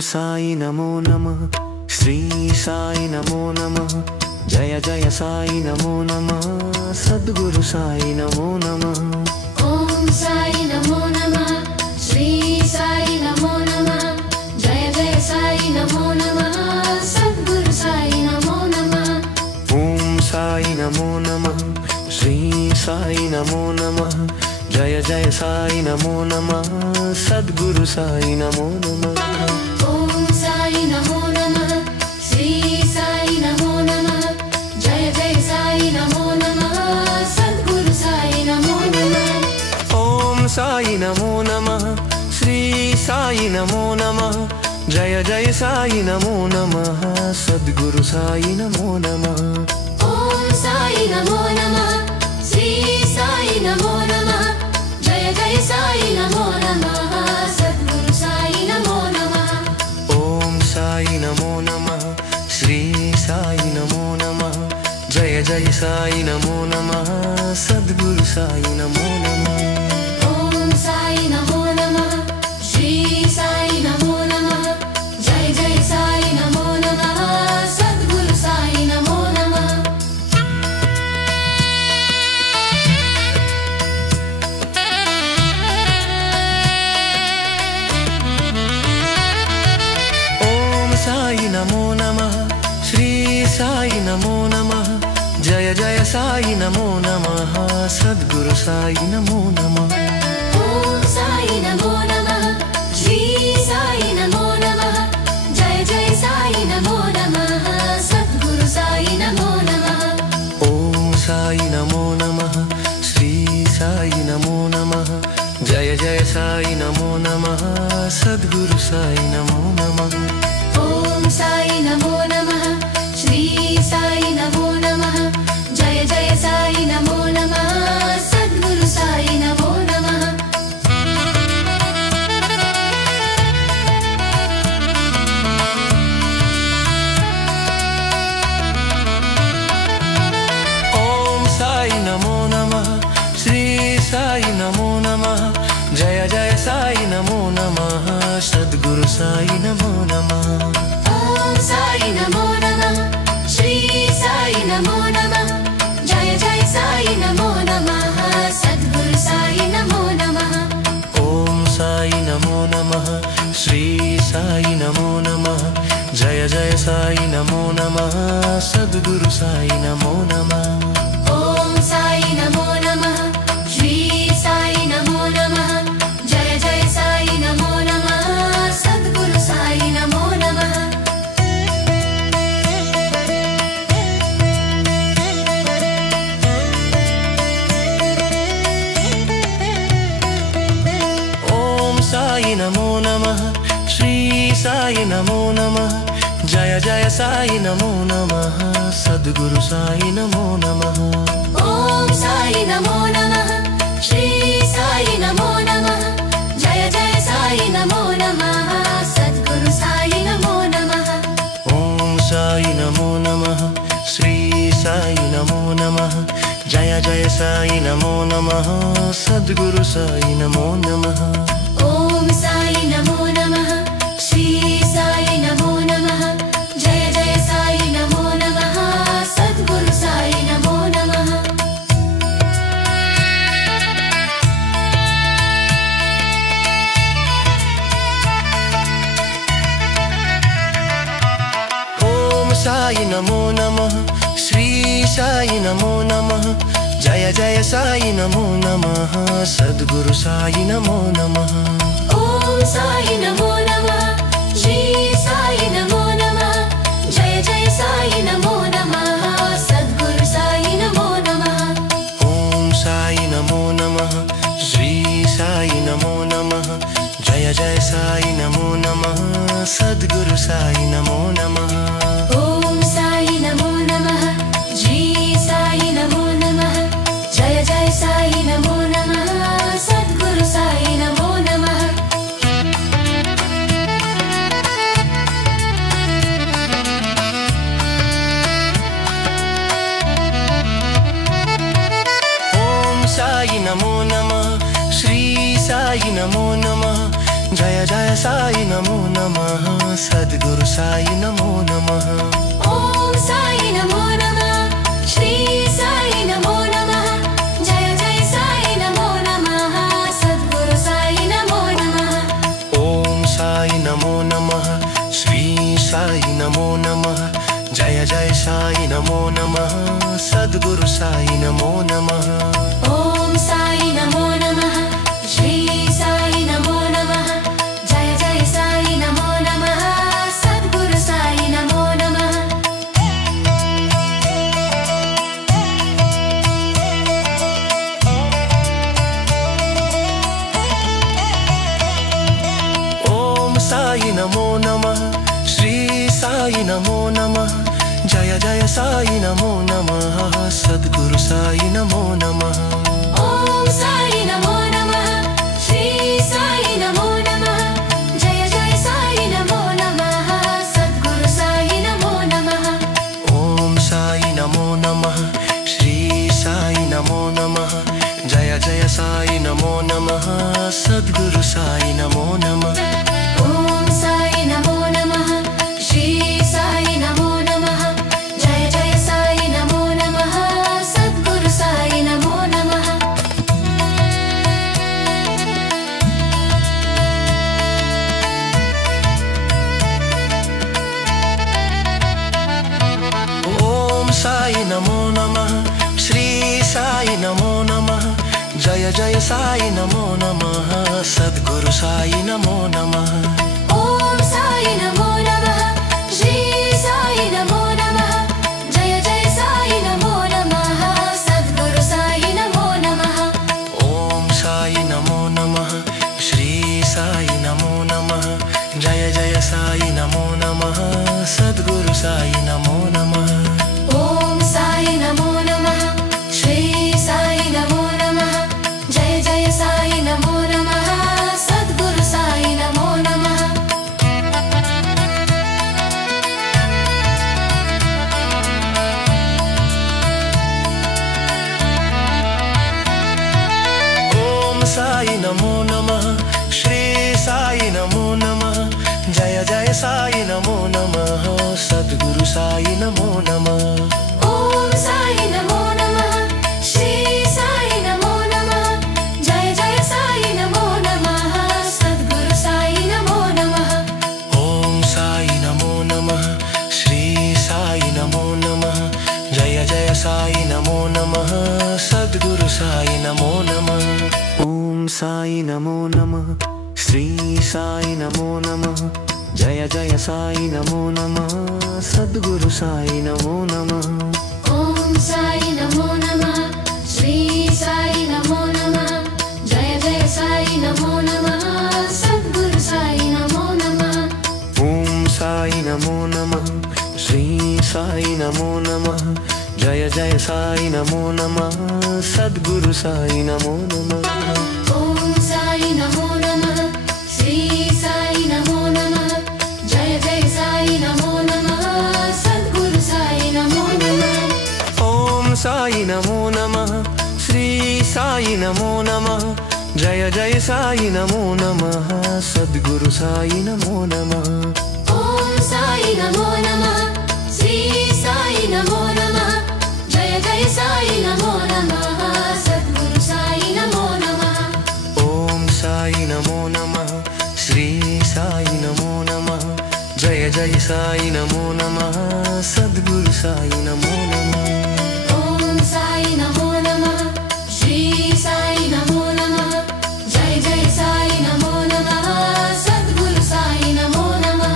साई नमो नमः, श्री साई नमो नमः, जय जय साई नमो नमः, सद्गुरु साई नमो नमः। ओम साई नमो नमः, श्री साई नमो नमः, जय जय साई नमो नमः, सद्गुरु साई नमो नमः। ओम साई नमो नमः, श्री साई नमो नमः, जय जय साई नमो नमः, सद्गुरु साई नमो नमः। ओम साई नमो नमः, श्री साई नमो नमः, जय जय साई नमो नमः, सद्गुरु साई नमो नमः। ओम साई नमो नमः, श्री साई नमो नमः, जय जय साई नमो नमः, सद्गुरु साई नमो नमः। ओम साई नमो नमः, श्री साई नमो नमः, जय जय साई नमो नमः, सद्गुरु साई नमो नमः। ओम साई नमो नमः, श्री साई नमो नमः, जय जय साई नमो नमः, सद्गुरु साई नमो नमः। ओम साई नमो नमः, श्री साई नमो नमः, जय जय साई नमो नमः, सद्गुरु साई नमो नमः। ओम साई नमो नमः, श्री साई नमो नमः, जय जय साई नमो नमः, सद्गुरु साई नमो नमः। ओम साई नमो नमः, श्री साई नमो नमः, जय जय साई नमो नमः, सद्गुरु साई नमो नमः। ओम साई नमो नमः, श्री साई नमो नमः, जय जय साई नमो नमः, सद्गुरु साई नमो नमः। ओम साई नमो नमः, श्री साई नमो नमः, जय जय साई नमो नमः, सद्गुरु साई नमो नमः। ओम साई नमो नमः, श्री साई नमो नमः, जय जय साई नमो नमः, सद्गुरु साई नमो नमः। ओम साई नमो नमः, श्री साई नमो नमः, जय जय साई नमो नमः, सद्गुरु साई नमो नमः। ओम साई नमो नमः, श्री साई नमो नमः, जय जय साई नमो नमः, सद्गुरु साई नमो नमः। ओम साई नमो नमः, श्री साई नमो नमः, जय जय साई नमो नमः, सद्गुरु साई नमो नमः। ओम साई नमो नमः, श्री साई नमो नमः, जय जय साई नमो नमः, सद्गुरु साई नमो नमः। ओम साई नमो नमः, श्री साई नमो नमः, जय जय साई नमो नमः, सद्गुरु साई नमो नमः। ओम साई नमो नमः, श्री साई नमो नमः, जय जय साई नमो नमः, सद्गुरु साई नमो नमः। ओम साई नमो नमः, श्री साई नमो नमः, जय जय साई नमो नमः, सद्गुरु साई नमो नमः। ओम साई नमो नमः, श्री साई नमो नमः, जय जय साई नमो नमः, सद्गुरु साई नमो नमः। ओम साई नमो नमः, श्री साई नमो नमः, जय जय साई नमो नमः, सद्गुरु साई नमो नमः। ओम साई नमो नमः, श्री साई नमो नमः, जय जय साई नमो नमः, सद्गुरु साई नमो नमः। ओम साई नमो नमः, श्री साई नमो नमः, जय जय साई नमो नमः, सद्गुरु साई नमो नमः। ओम साई नमो नमः, श्री साई नमो नमः, जय जय साई नमो नमः, सद्गुरु साई नमो नमः। ॐ साई नमो नमः, श्री साई नमो नमः, जय जय साई नमो नमः, सद्गुरु साई नमो नमः। ॐ साई नमो नमः, श्री साई नमो नमः, जय जय साई नमो नमः, सद्गुरु साई नमो नमः। ॐ साई नमो नमः, श्री साई नमो नमः, जय जय साई नमो नमः, सद्गुरु साई नमो नमः। ॐ साई नमो नमः, श्री साई नमो नमः, जय जय साई नमो नमः, सद्गुरु साई नमो नमः। ॐ साई नमो नमः, श्री साई नमो नमः, जय जय साई नमो नमः, सद्गुरु साई नमो नमः। ॐ साई नमो नमः, श्री साई नमो नमः, जय जय साई नमो नमः, सद्गुरु साई नमो नमः। ॐ साई नमो नमः, श्री साई नमो नमः, जय जय साई नमो नमः, सद्गुरु साई नमो नमः। ॐ साई नमो नमः, श्री साई नमो नमः, जय जय साई नमो नमः, सद्गुरु साई नमो नमः। ॐ साई नमो नमः, श्री साई नमो नमः, जय जय साई नमो नमः, सद्गुरु साई नमो नमः। ॐ साई नमो नमः, श्री साई नमो नमः, जय जय साई नमो नमः, सद्गुरु साई नमो नमः। ॐ साई नमो नमः, श्री साई नमो नमः, जय जय साई नमो नमः, सद्गुरु साई नमो नमः। ॐ साई नमो नमः, श्री साई नमो नमः, जय जय साई नमो नमः, सद्गुरु साई नमो नमः। ॐ साई नमो नमः, श्री साई नमो नमः, जय जय साई नमो नमः, सद्गुरु साई नमो नमः। ॐ साई नमो नमः, श्री साई नमो नमः, जय जय साई नमो नमः, सद्गुरु साई नमो नमः। ॐ साई नमो नमः, श्री साई नमो नमः, जय जय साई नमो नमः, सद्गुरु साई नमो नमः। ॐ साई नमो नमः, श्री साई नमो नमः, जय जय साई नमो नमः, सद्गुरु साई नमो नमः। ॐ साई नमो नमः, श्री साई नमो नमः, जय जय साई नमो नमः, सद्गुरु साई नमो नमः। ॐ साई नमो नमः, श्री साई नमो नमः, जय जय साई नमो नमः, सद्गुरु साई नमो नमः। ॐ साई नमो नमः, श्री साई नमो नमः, जय जय साई नमो नमः, सद्गुरु साई नमो नमः। ॐ साई नमो नमः, श्री साई नमो नमः, जय जय साई नमो नमः, सद्गुरु साई नमो नमः। ॐ साई नमो नमः, श्री साई नमो नमः, जय जय साई नमो नमः, सद्गुरु साई नमो नमः। ॐ साई नमो नमः, श्री साई नमो नमः, जय जय साई नमो नमः, सद्गुरु साई नमो नमः।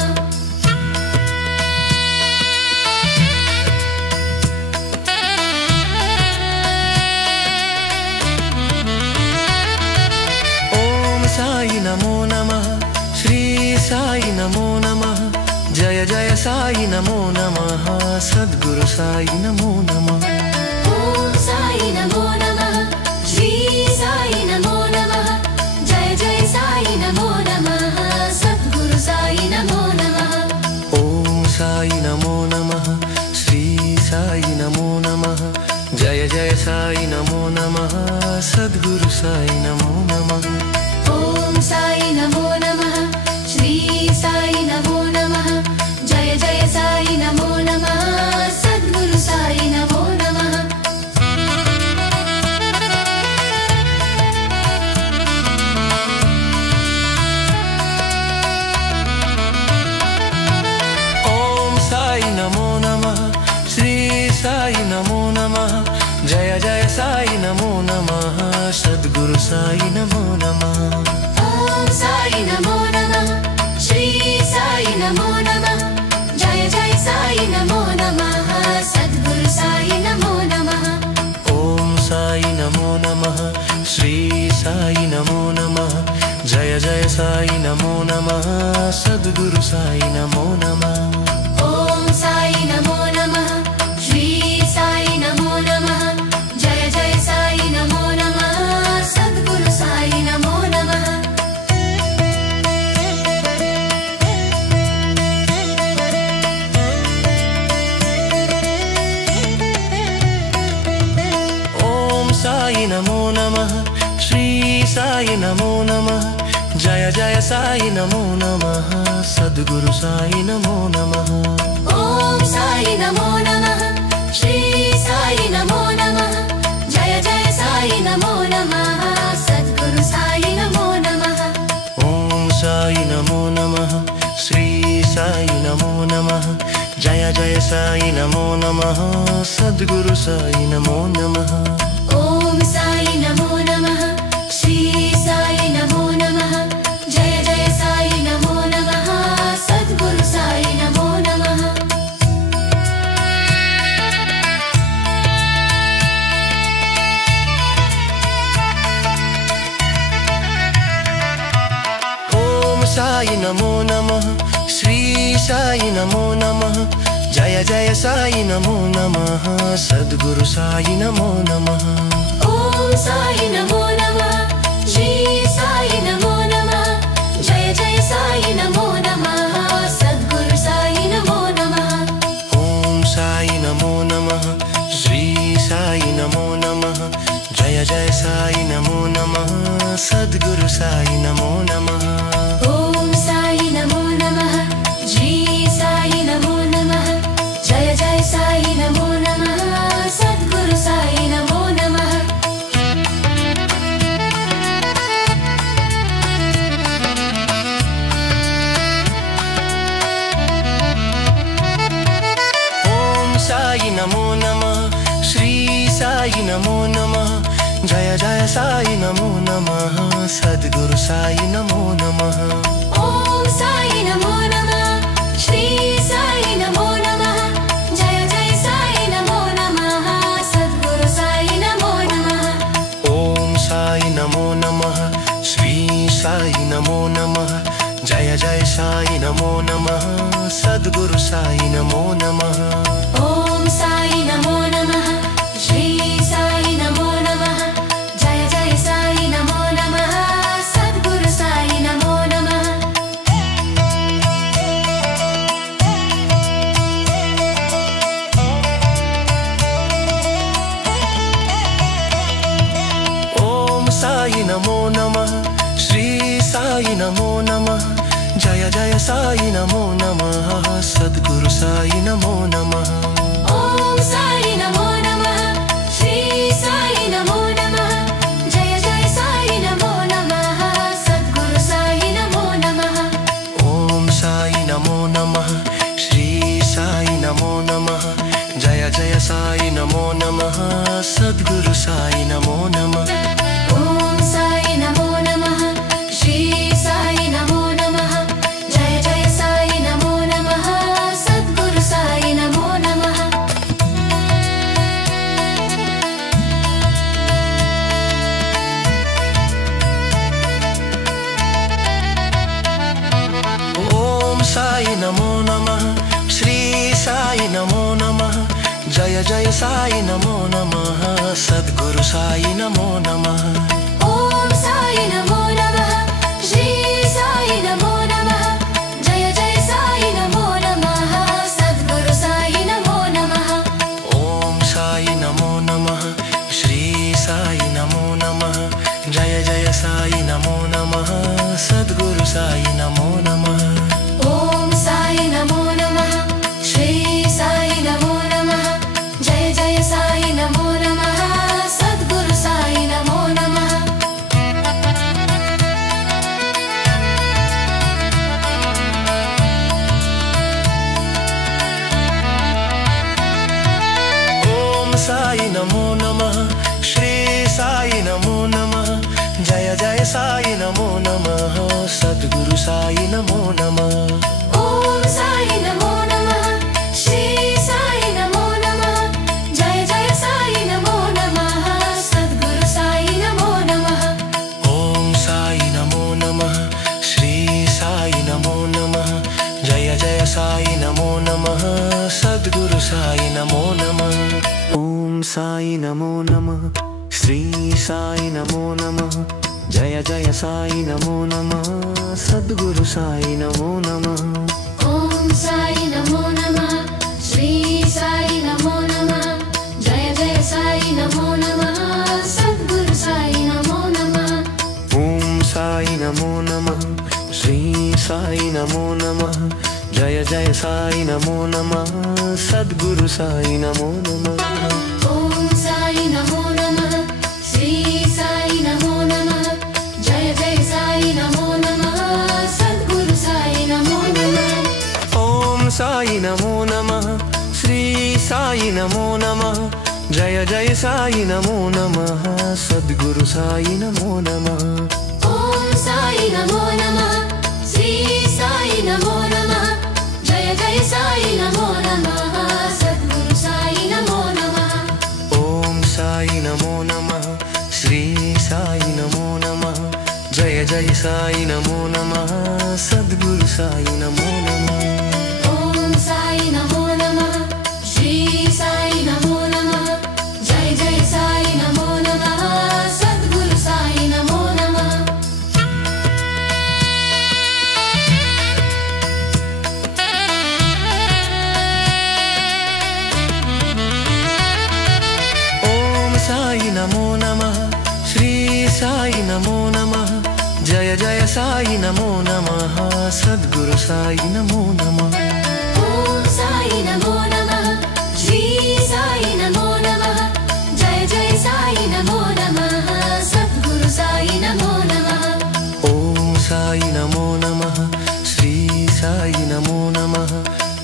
ॐ साई नमो नमः, श्री साई नमो नमः, जय जय साई नमो नमः, सद्गुरु साई नमो नमः। ॐ साई नमो नमः, श्री साई नमो नमः, जय जय साई नमो नमः, सद्गुरु साई नमो नमः। ॐ साई नमो नमः, श्री साई नमो नमः, जय जय साई नमो नमः, सद्गुरु साई नमो नमः। ॐ साई नमो नमः, श्री साई नमो नमः, साई नमो नमः। ॐ साई नमो नमः। श्री साई नमो नमः। जय जय साई नमो नमः। सद्गुरु साई नमो नमः। ॐ साई नमो नमः। श्री साई नमो नमः। जय जय साई नमो नमः। सद्गुरु साई नमो नमः। ॐ साई नमो नमः। श्री साई नमो नमः। जय जय साई नमो नमः। सद्गुरु साई नमो नमः। ॐ साई नमो नमः। श्री साई नमो नमः। जय जय साई नमो नमः। सद्गुरु साई नमो नमः। ॐ साई नमो नमः। श्री साई नमो नमः। जय जय साई नमो नमः। सद्गुरु साई नमो नमः। ॐ साई नमो नमः। श्री साई नमो नमः। जय जय साई नमो नमः। सद्गुरु साई नमो नमः। ॐ साई नमो नमः। श्री साई नमो नमः। जय जय साई नमो नमः। सद्गुरु साई नमो नमः। ॐ साई नमो नमः। श्री साई नमो नमः। जय जय साई नमो नमः। सद्गुरु साई नमो नमः। ॐ साई नमो नमः। श्री साई नमो नमः। जय जय साई नमो नमः। सद्गुरु साई नमो नमः। ॐ साई नमो नमः। श्री साई नमो नमः। जय जय साई नमो नमः। सद्गुरु साई नमो नमः। ॐ साई नमो नमः। श्री साई नमो नमः। जय जय साई नमो नमः। सद्गुरु साई नमो नमः। ॐ साई नमो नमः। श्री साई नमो नमः। जय जय साई नमो नमः। सद्गुरु साई नमो नमः। ॐ साई नमो नमः। श्री साई नमो नमः। जय जय साई नमो नमः। सद्गुरु साई नमो नमः। ॐ साई नमो नमः। श्री साई नमो नमः। जय जय साई नमो नमः। सद्गुरु साई नमो नमः। ॐ साई नमो नमः। श्री साई नमो नमः। जय जय साई नमो नमः। सद्गुरु साई नमो नमः। ॐ साई नमो नमः। श्री साई नमो नमः। जय जय साई नमो नमः। सद्गुरु साई नमो नमः। ॐ साई नमो नमः। श्री साई नमो नमः। जय जय साई नमो नमः। सद्गुरु साई नमो नमः। ॐ साई नमो नमः। श्री साई नमो नमः। जय जय साई नमो नमः। सद्गुरु साई नमो नमः। ॐ साई नमो नमः। श्री साई नमो नमः। जय जय साई नमो नमः। सद्गुरु साई नमो नमः। ॐ साई नमो नमः। श्री साई नमो नमः। जय जय साई नमो नमः। सद्गुरु साई नमो नमः। ॐ साई नमो नमः। श्री साई नमो नमः। जय जय साई नमो नमः। सद्गुरु साई नमो नमः। ॐ साई नमो नमः। श्री साई नमो नमः। जय जय साई नमो नमः। सद्गुरु साई नमो नमः। ॐ साई नमो नमः। श्री साई नमो नमः। जय जय साई नमो नमः। सद्गुरु साई नमो नमः। साई नमो नमः। ओम साई नमो नमः, श्री साई नमो नमः, जय जय साई नमो नमः, सद्गुरु साई नमो नमः। ओम साई नमो नमः, श्री साई नमो नमः, जय जय साई नमो नमः, सद्गुरु साई नमो नमः। ओम साई नमो नमः, श्री साई नमो नमः, जय जय साई नमो नमः, सद्गुरु साई नमो नमः। ओम साई नमो नमः, श्री साई नमो नमः, जय जय साई नमो नमः, सद्गुरु साई नमो नमः। ओम साई नमो नमः, श्री साई नमो नमः, जय जय साई नमो नमः, सद्गुरु साई नमो नमः। ओम साई नमो नमः, श्री साई नमो नमः, जय जय साई नमो नमः, सद्गुरु साई नमो नमः। ओम साई नमो नमः, श्री साई नमो नमः, जय जय साई नमो नमः, सद्गुरु साई नमो नमः। ओम साई नमो नमः, श्री साई नमो नमः, जय जय साई नमो नमः, सद्गुरु साई नमो नमः। ओम साई नमो नमः, श्री साई नमो नमः, जय जय साई नमो नमः, सद्गुरु साई नमो नमः। ओम साई नमो नमः, श्री साई नमो नमः, जय जय साई नमो नमः, सद्गुरु साई नमो नमः। ओम साई नमो नमः, श्री साई नमो नमः,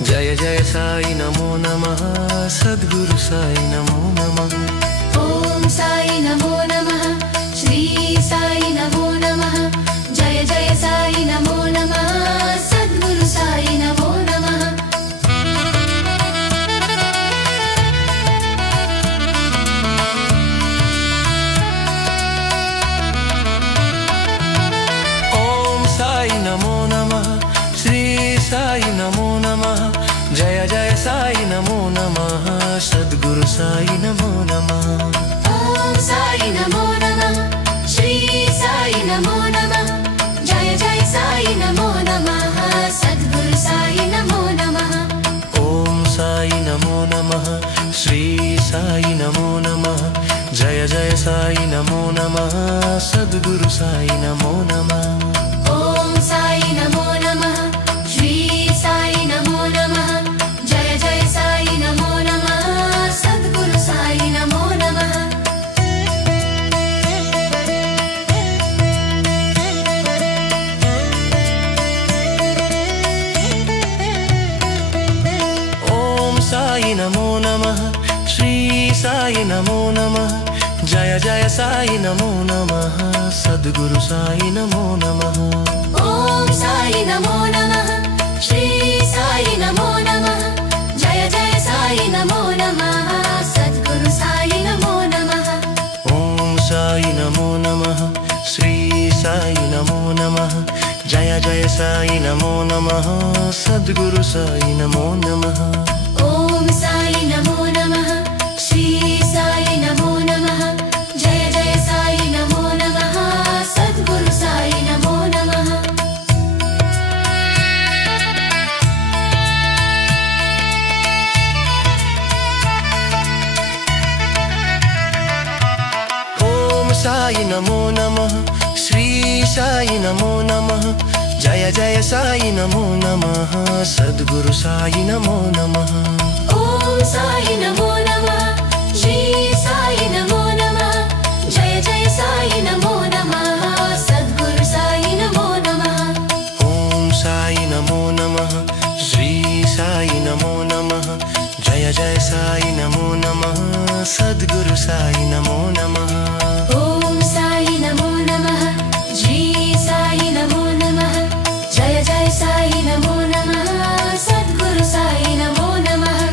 जय जय साई नमो नमः, सद्गुरु साई नमो नमः। ओम साई नमो नमः, श्री साई नमो नमः, जय जय साई नमो नमः, सद्गुरु साई नमो नमः। ओम साई नमो नमः, श्री साई नमो नमः, जय जय साई नमो नमः, सद्गुरु साई नमो नमः। ओम साई नमो नमः, श्री साई नमो नमः, जय जय साई नमो नमः, सद्गुरु साई नमो नमः। ओम साई नमो नमः, श्री साई नमो नमः, जय जय साई नमो नमः, सद्गुरु साई नमो नमः। ओम साई नमो नमः, श्री साई नमो नमः, जय जय साई नमो नमः, सद्गुरु साई नमो नमः। ओम साई नमो नमः, श्री साई नमो नमः, जय जय साई नमो नमः, सद्गुरु साई नमो नमः। ओम साई नमो नमः, श्री साई नमो नमः, जय जय साई नमो नमः, सद्गुरु साई नमो नमः। ओम साई नमो नमः, श्री साई नमो नमः, जय जय साई नमो नमः, सद्गुरु साई नमो नमः। ओम साई नमो नमः, श्री साई नमो नमः, जय जय साई नमो नमः, सद्गुरु साई नमो नमः। ओम साई नमो नमः, श्री साई नमो नमः, जय जय साई नमो नमः, सद्गुरु साई नमो नमः। ओम साई नमो नमः, श्री साई नमो नमः, जय जय साई नमो नमः, सद्गुरु साई नमो नमः। ओम साई नमो नमः, श्री साई नमो नमः, जय जय साई नमो नमः, सद्गुरु साई नमो नमः। ओम साई नमो नमः, श्री साई नमो नमः, जय जय साई नमो नमः, सद्गुरु साई नमो नमः।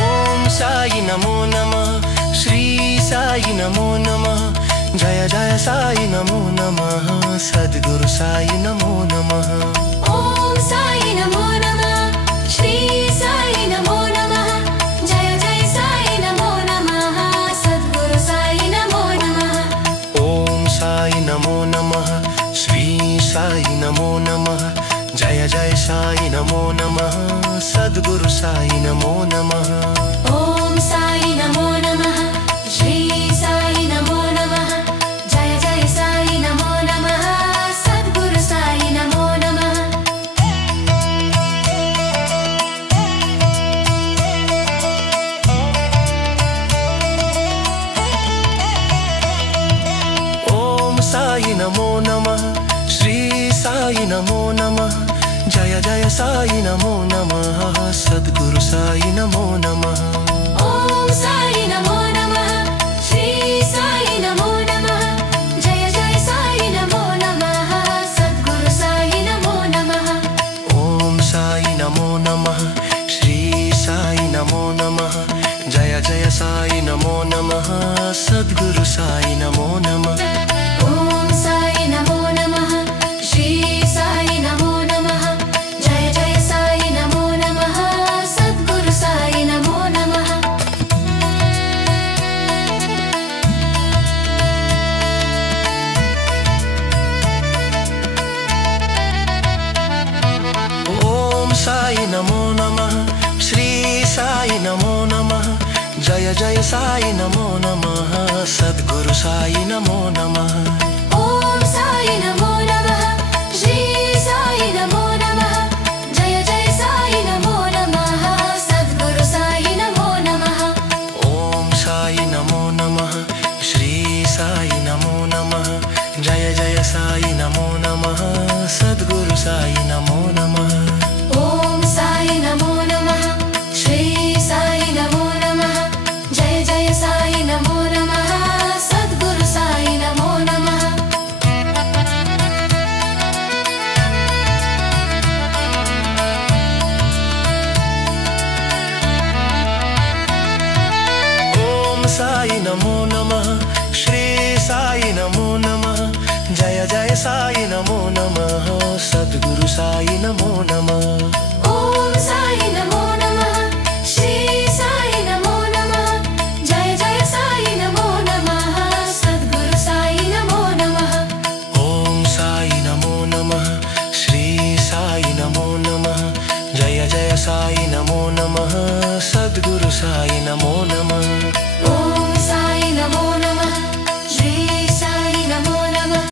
ओम साई नमो नमः, श्री साई नमो नमः, जय जय साई नमो नमः सद्गुरु साई नमो नमः ॐ साई नमो नमः श्री साई नमो नमः जय जय साई नमो नमः सद्गुरु साई नमो नमः ॐ साई नमो नमः श्री साई नमो नमः जय जय साई नमो नमः सद्गुरु साई नमो नमः ॐ साई नमो नमः श्री साई नमो नमः जय जय साई नमो नमः सद्गुरु साई नमो नमः ॐ साई नमो नमः श्री साई नमो नमः जय जय साई नमो नमः सद्गुरु साई नमो नमः ॐ साई नमो नमः श्री साई नमो नमः जय जय साई नमो नमः सद्गुरु साई नमो नमः ॐ साई नमो नमः श्री साई नमो नमः जय जय साई नमो नमः सद्गुरु साई नमो नमः ॐ साई नमो नमः श्री साई नमो नमः जय जय साई नमो नमः सद्गुरु साई नमो नमः ॐ साई नमो नमः श्री साई नमो नमः जय जय साई नमो नमः सद्गुरु साई नमो नमः ॐ साई नमो नमः श्री साई नमो नमः जय जय साई नमो नमः सद्गुरु साई नमो नमः ॐ साई नमो नमः श्री साई नमो नमः जय जय साई नमो नमः सद्गुरु साई नमो नमः